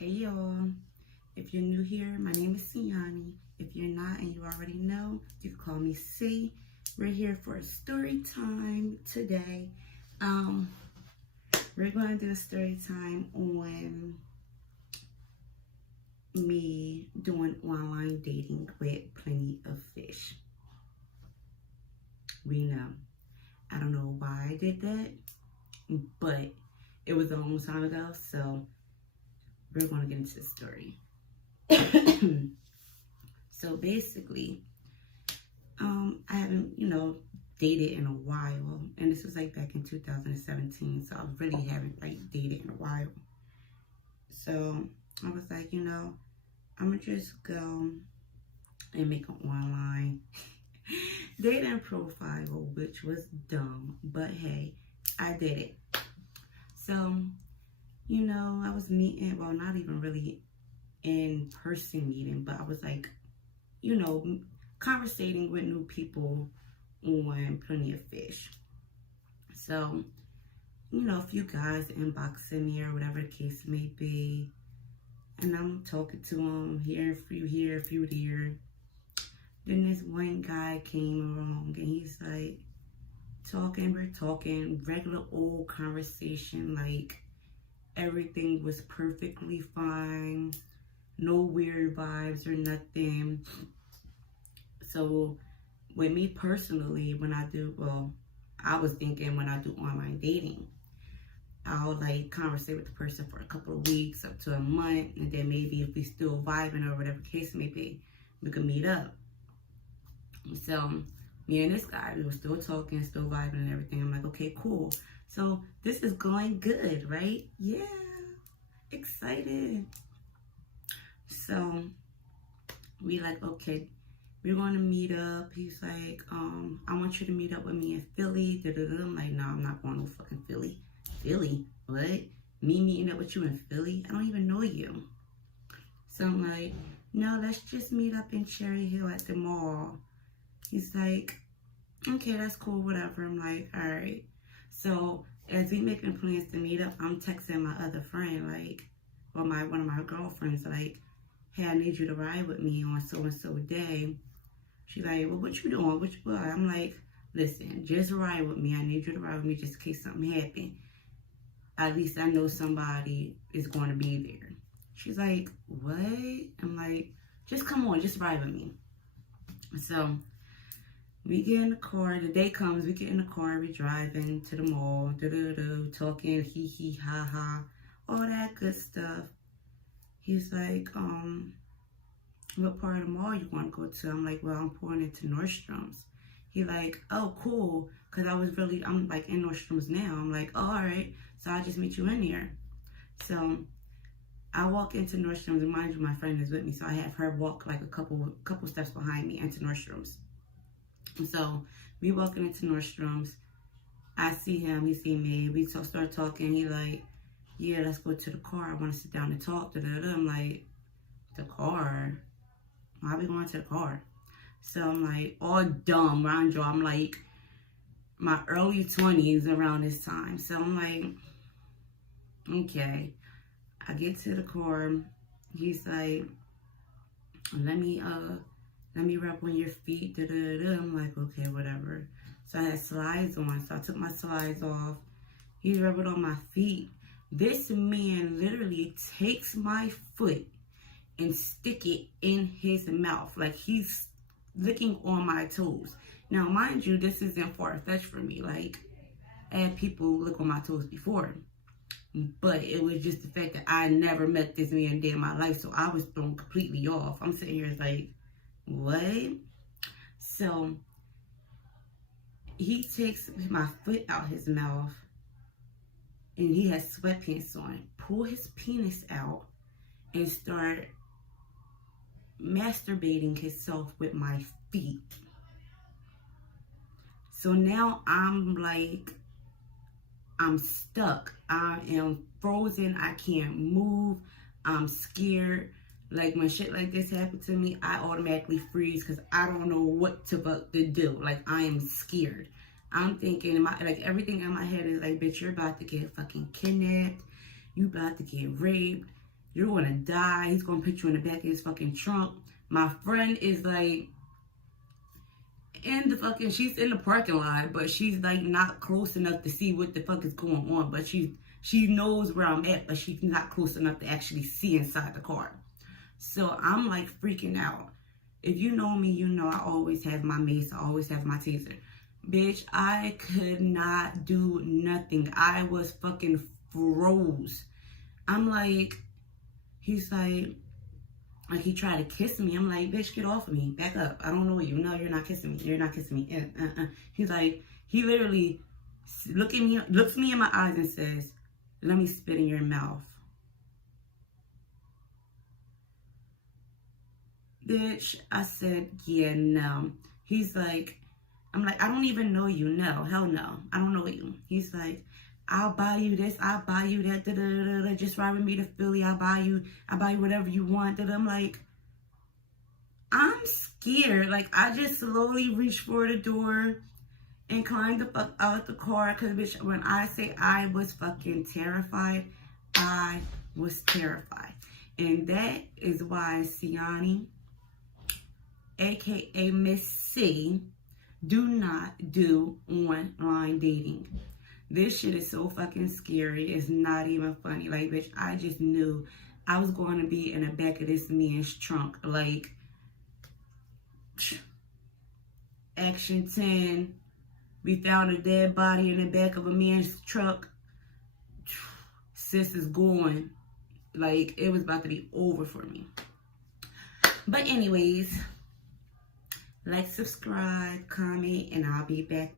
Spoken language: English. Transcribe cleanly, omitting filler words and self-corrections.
Hey y'all, if you're new here, my name is Siani. If you're not and you already know, you can call me C. We're here for a story time today. We're going to do a story time on me doing online dating with plenty of fish. We know. I don't know why I did that, but it was a long time ago, so we're going to get into the story. So basically, I haven't, dated in a while, and this was like back in 2017, so I really haven't dated in a while. So I was like, I'm gonna just go and make an online dating profile, which was dumb, but hey, I did it. So, I was meeting, well, not even really in person meeting, but I was like, conversating with new people on Plenty of Fish. So, a few guys inboxing me or whatever the case may be, and I'm talking to them here, a few there. Then this one guy came along and he's like, we're talking, regular old conversation, like everything was perfectly fine, no weird vibes or nothing. So with me personally, I was thinking when I do online dating, I'll conversate with the person for a couple of weeks up to a month, and then maybe if we still vibing or whatever case may be, we could meet up. So me and this guy, we were still talking, still vibing and everything. I'm like, okay, cool. So this is going good, right? Yeah, excited. So we okay, we're going to meet up. He's like, I want you to meet up with me in Philly. I'm like, no, I'm not going to fucking Philly. Philly? What? Me meeting up with you in Philly? I don't even know you. So I'm like, no, let's just meet up in Cherry Hill at the mall. He's like, okay, that's cool, whatever. I'm like, all right. So as we making plans to meet up, I'm texting my other friend, one of my girlfriends, hey, I need you to ride with me on so-and-so day. She's like, well, what you doing? What? I'm like, listen, just ride with me. I need you to ride with me just in case something happen. At least I know somebody is going to be there. She's like, what? I'm like, just come on, just ride with me. So we get in the car. The day comes, we get in the car. We driving to the mall, talking, hee hee ha ha, all that good stuff. He's like, what part of the mall you want to go to? I'm like, well, I'm pouring into Nordstrom's. He like, oh, cool. Because I'm in Nordstrom's now. I'm like, oh, all right. So I'll just meet you in there. So I walk into Nordstrom's, and mind you, my friend is with me. So I have her walk a couple steps behind me into Nordstrom's. So we walking into Nordstrom's. I see him. He see me. We start talking. He like, yeah, let's go to the car. I want to sit down and talk. I'm like, the car? Why are we going to the car? So I'm like, all dumb, round jaw. I'm like, my early 20s around this time. So I'm like, okay. I get to the car. He's like, let me rub on your feet. I'm like, okay, whatever. So I had slides on. So I took my slides off. He's rubbing on my feet. This man literally takes my foot and stick it in his mouth. Like he's licking on my toes. Now, mind you, this isn't far-fetched for me. I had people lick on my toes before. But it was just the fact that I never met this man a day in my life. So I was thrown completely off. I'm sitting here like, what? So he takes my foot out his mouth. And he has sweatpants on. Pull his penis out and start masturbating himself with my feet. So now I'm stuck. I am frozen. I can't move. I'm scared. When shit like this happened to me, I automatically freeze because I don't know what to do. I am scared. I'm thinking, everything in my head is bitch, you're about to get fucking kidnapped. You about to get raped. you're gonna die. He's gonna put you in the back of his fucking trunk. My friend is like in the fucking, she's in the parking lot, but she's like not close enough to see what the fuck is going on. But she knows where I'm at, but she's not close enough to actually see inside the car. So I'm like freaking out. If you know me, you know I always have my mace. I always have my taser. Bitch, I could not do nothing. I was fucking froze. I'm like, he's like he tried to kiss me. I'm like, bitch, get off of me. Back up. I don't know you. No, you're not kissing me. You're not kissing me. He's like, he literally looks me in my eyes and says, let me spit in your mouth. Bitch, I said, yeah, no. He's like, I'm like, I don't even know you. No, hell no. I don't know you. He's like, I'll buy you this, I'll buy you that, da, da, da, da. Just ride with me to Philly, I'll buy you whatever you want. Da, da. I'm like, I'm scared. Like, I just slowly reached for the door and climbed the fuck out the car. Cause bitch, when I say I was fucking terrified, I was terrified. And that is why Siani, aka Miss C, do not do online dating. This shit is so fucking scary. It's not even funny. Like, bitch, I just knew I was going to be in the back of this man's trunk. Like, Action 10. We found a dead body in the back of a man's truck. Sis is going. Like, it was about to be over for me. But anyways, like, subscribe, comment, and I'll be back